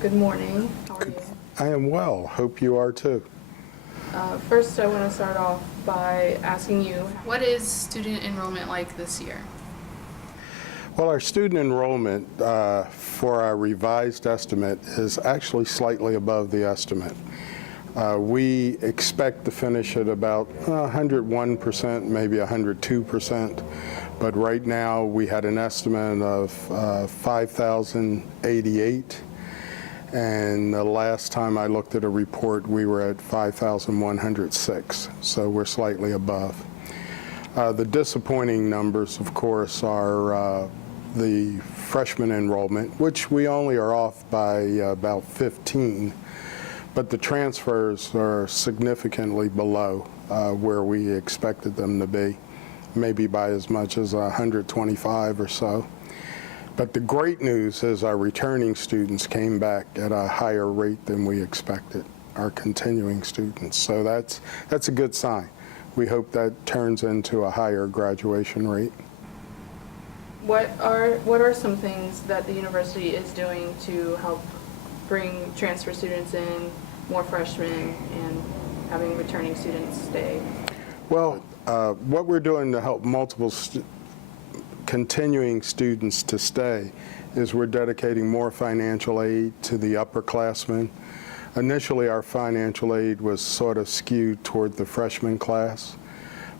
Good morning. How are you? I am well. Hope you are too. First, I want to start off by asking you, What is student enrollment like this year? Well, our student enrollment for our revised estimate is actually slightly above the estimate. We expect to finish at about 101%, maybe 102%, but right now we had an estimate of 5,088, and the last time I looked at a report, we were at 5,106, so we're slightly above. The disappointing numbers, of course, are the freshman enrollment, which we only are off by about 15, but the transfers are significantly below where we expected them to be, maybe by as much as 125 or so. But the great news is our returning students came back at a higher rate than we expected, our continuing students. So that's a good sign. We hope that turns into a higher graduation rate. what are some things that the university is doing to help bring transfer students in, more freshmen, and having returning students stay? Well, what we're doing to help multiple continuing students to stay is we're dedicating more financial aid to the upperclassmen. Initially, our financial aid was sort of skewed toward the freshman class,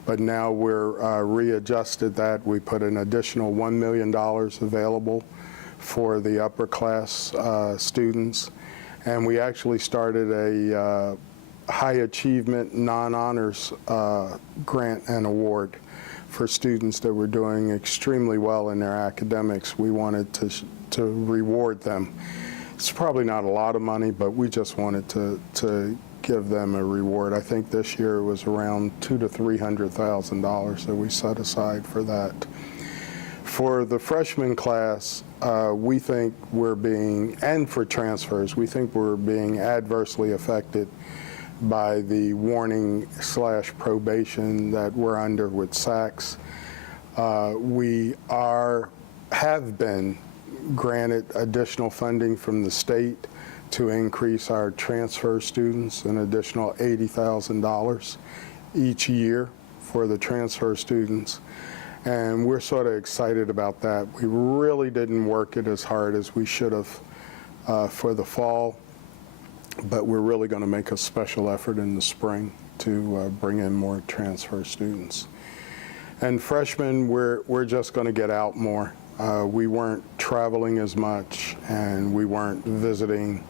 but now we're readjusted that. We put an additional $1 million available for the upper class students, and we actually started a high achievement non-honors grant and award for students that were doing extremely well in their academics. We wanted to reward them. It's probably not a lot of money, but we just wanted to give them a reward. I think this year it was around $200,000 to $300,000 that we set aside for that. For the freshman class, we think we're being, and for transfers, we think we're being adversely affected by the warning/probation that we're under with SACS. We have been granted additional funding from the state to increase our transfer students, an additional $80,000 each year for the transfer students. And we're sort of excited about that. We really didn't work it as hard as we should have for the fall, but we're really going to make a special effort in the spring to bring in more transfer students. And freshmen, we're just going to get out more. We weren't traveling as much, and we weren't visiting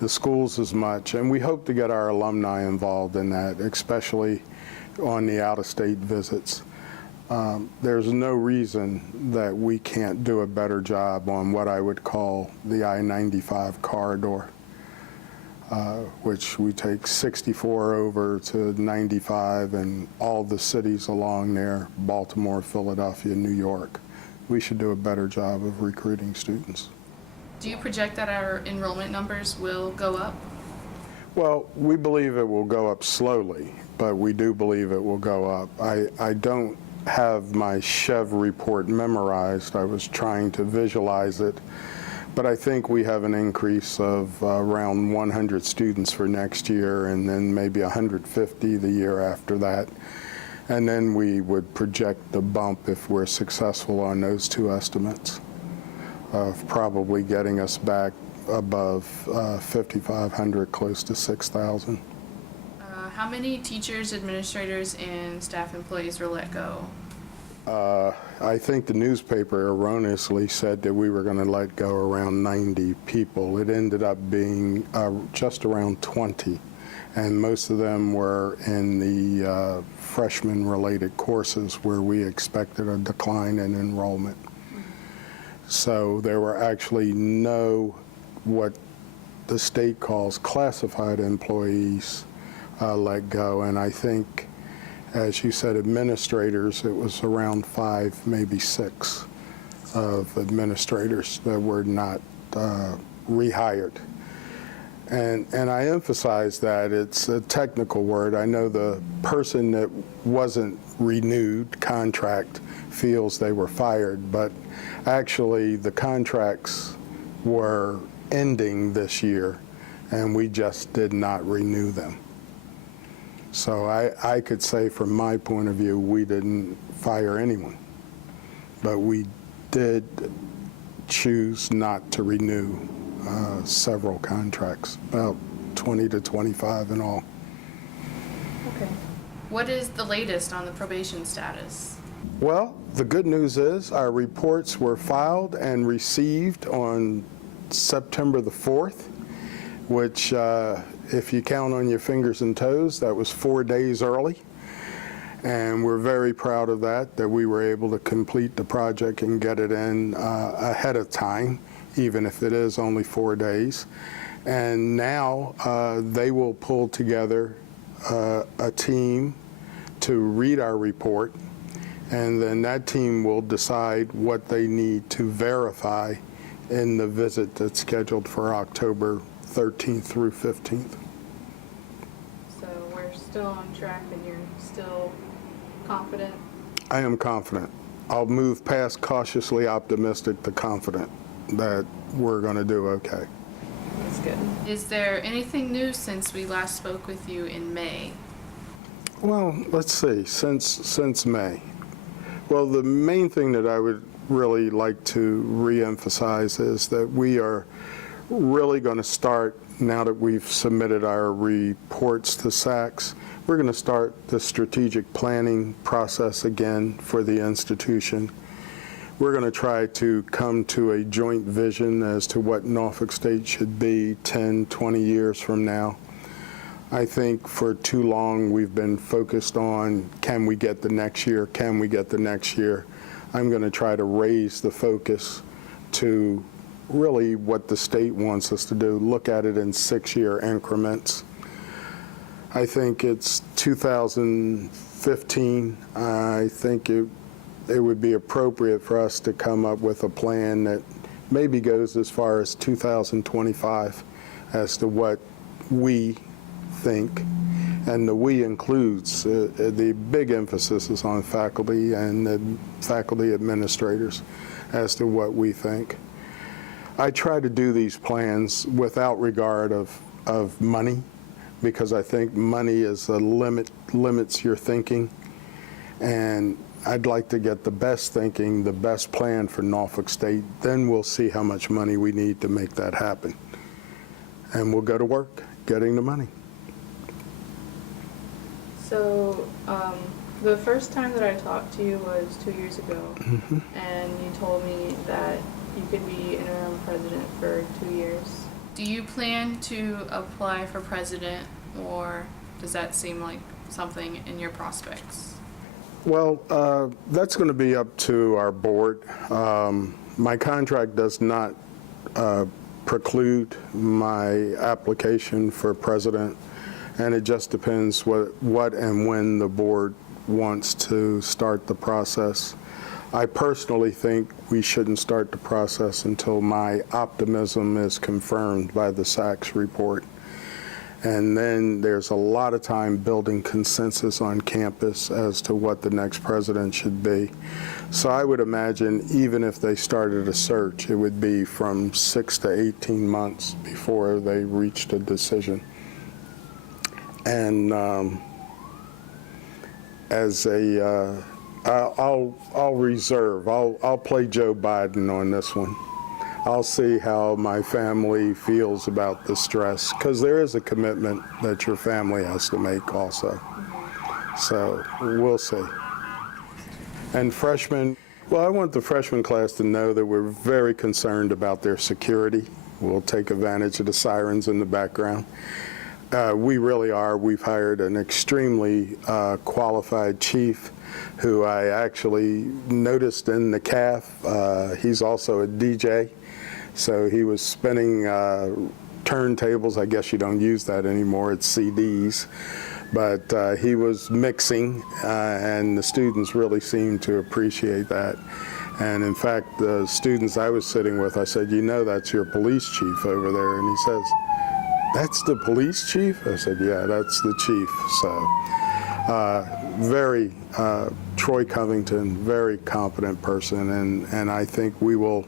the schools as much, and we hope to get our alumni involved in that, especially on the out-of-state visits. There's no reason that we can't do a better job on what I would call the I-95 corridor, which we take 64 over to 95 and all the cities along there, Baltimore, Philadelphia, New York. We should do a better job of recruiting students. Do you project that our enrollment numbers will go up? Well, we believe it will go up slowly, but we do believe it will go up. I don't have my Chev report memorized. I was trying to visualize it, but I think we have an increase of around 100 students for next year, and then maybe 150 the year after that. And then we would project the bump if we're successful on those two estimates of probably getting us back above 5,500, close to 6,000. How many teachers, administrators, and staff employees were let go? I think the newspaper erroneously said that we were going to let go around 90 people. It ended up being just around 20, and most of them were in the freshman-related courses where we expected a decline in enrollment. So there were actually no, what the state calls classified employees let go, and I think, as you said, administrators, it was around 5, maybe 6 of administrators that were not rehired. And I emphasize that it's a technical word. I know the person that wasn't renewed contract feels they were fired, but actually the contracts were ending this year, and we just did not renew them. So I could say from my point of view, we didn't fire anyone, but we did choose not to renew several contracts, about 20 to 25 in all. Okay. What is the latest on the probation status? Well, the good news is our reports were filed and received on September the 4th, which if you count on your fingers and toes, that was 4 days early. And we're very proud of that we were able to complete the project and get it in ahead of time, even if it is only 4 days. And now they will pull together a team to read our report, and then that team will decide what they need to verify in the visit that's scheduled for October 13th through 15th. So we're still on track and you're still confident? I am confident. I'll move past cautiously optimistic to confident that we're going to do okay. That's good. Is there anything new since we last spoke with you in May? Well, let's see, since May. Well, the main thing that I would really like to reemphasize is that we are really going to start, now that we've submitted our reports to SACS, we're going to start the strategic planning process again for the institution. We're going to try to come to a joint vision as to what Norfolk State should be 10, 20 years from now. I think for too long we've been focused on, can we get the next year, can we get the next year? I'm going to try to raise the focus to really what the state wants us to do, look at it in 6-year increments. I think it's 2015. I think it would be appropriate for us to come up with a plan that maybe goes as far as 2025 as to what we think, and the we includes the big emphasis is on faculty and the faculty administrators as to what we think. I try to do these plans without regard of money, because I think money is limits your thinking, and I'd like to get the best thinking, the best plan for Norfolk State. Then we'll see how much money we need to make that happen, and we'll go to work getting the money. So the first time that I talked to you was 2 years ago, and you told me that you could be interim president for 2 years. Do you plan to apply for president, or does that seem like something in your prospects? Well, that's going to be up to our board. My contract does not preclude my application for president, and it just depends what and when the board wants to start the process. I personally think we shouldn't start the process until my optimism is confirmed by the SACS report. And then there's a lot of time building consensus on campus as to what the next president should be. So I would imagine even if they started a search, it would be from 6 to 18 months before they reached a decision. And as a, I'll reserve. I'll play Joe Biden on this one. I'll see how my family feels about the stress, because there is a commitment that your family has to make also. So we'll see. And freshmen, well, I want the freshman class to know that we're very concerned about their security. We'll take advantage of the sirens in the background. We really are. We've hired an extremely qualified chief who I actually noticed in the CAF. He's also a DJ, so he was spinning turntables. I guess you don't use that anymore, it's CDs. But he was mixing, and the students really seemed to appreciate that. And in fact, the students I was sitting with, I said, you know, that's your police chief over there. And he says, that's the police chief? I said, yeah, that's the chief. So Troy Covington, very competent person, and I think we will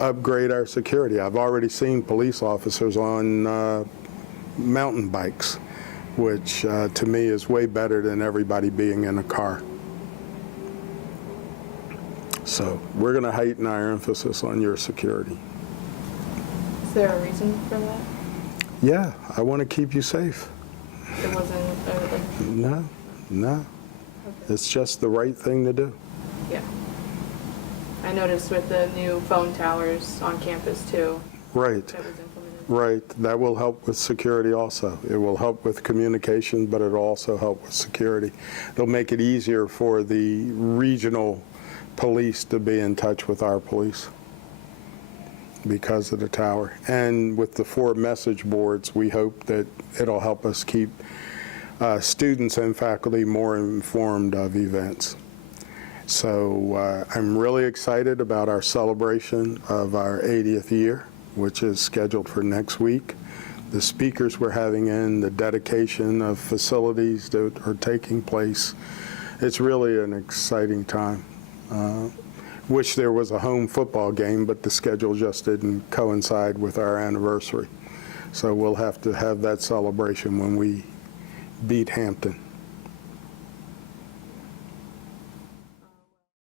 upgrade our security. I've already seen police officers on mountain bikes, which to me is way better than everybody being in a car. So we're going to heighten our emphasis on your security. Is there a reason for that? Yeah, I want to keep you safe. It wasn't, No, no. okay. It's just the right thing to do. Yeah. I noticed with the new phone towers on campus too, Right, that was implemented. right. That will help with security also. It will help with communication, but it'll also help with security. It'll make it easier for the regional police to be in touch with our police because of the tower. And with the 4 message boards, we hope that it'll help us keep students and faculty more informed of events. So I'm really excited about our celebration of our 80th year, which is scheduled for next week. The speakers we're having in, the dedication of facilities that are taking place. It's really an exciting time. Wish there was a home football game, but the schedule just didn't coincide with our anniversary. So we'll have to have that celebration when we beat Hampton.